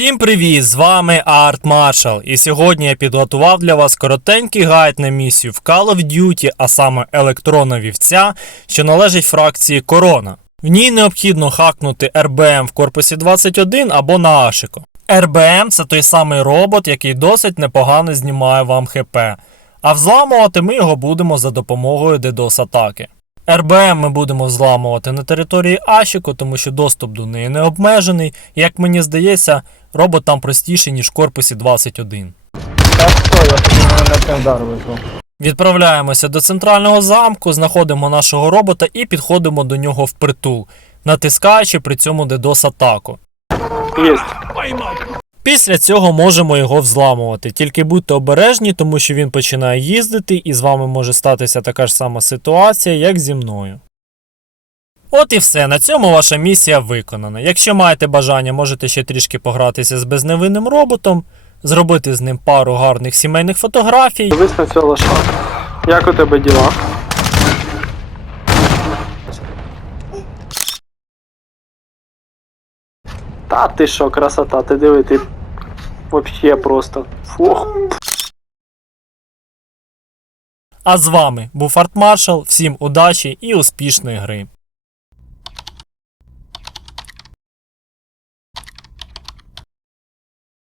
Всім привіт! З вами Арт Маршал. І сьогодні я підготував для вас коротенький гайд на місію в Call of Duty, а саме електронна вівця, що належить фракції Корона. В ній необхідно хакнути РБМ в корпусі 21 або на Ашико. РБМ це той самий робот, який досить непогано знімає вам ХП. А взламувати ми його будемо за допомогою DDoS атаки. РБМ ми будемо взламувати на території Ашіку, тому що доступ до неї не обмежений. Як мені здається, робот там простіший, ніж в корпусі 21. Так що, я на тендар вийшов. Відправляємося до центрального замку, знаходимо нашого робота і підходимо до нього впритул, натискаючи при цьому DDoS атаку. Єсть. Після цього можемо його взламувати. Тільки будьте обережні, тому що він починає їздити, і з вами може статися така ж сама ситуація, як зі мною. От і все. На цьому ваша місія виконана. Якщо маєте бажання, можете ще трішки погратися з безневинним роботом, зробити з ним пару гарних сімейних фотографій. Дивись на цього лоша. Як у тебе діла? Та ти що, красота, ти диви, ти вообще просто. Фух. А з вами був Артмаршал. Всім удачі і успішної гри!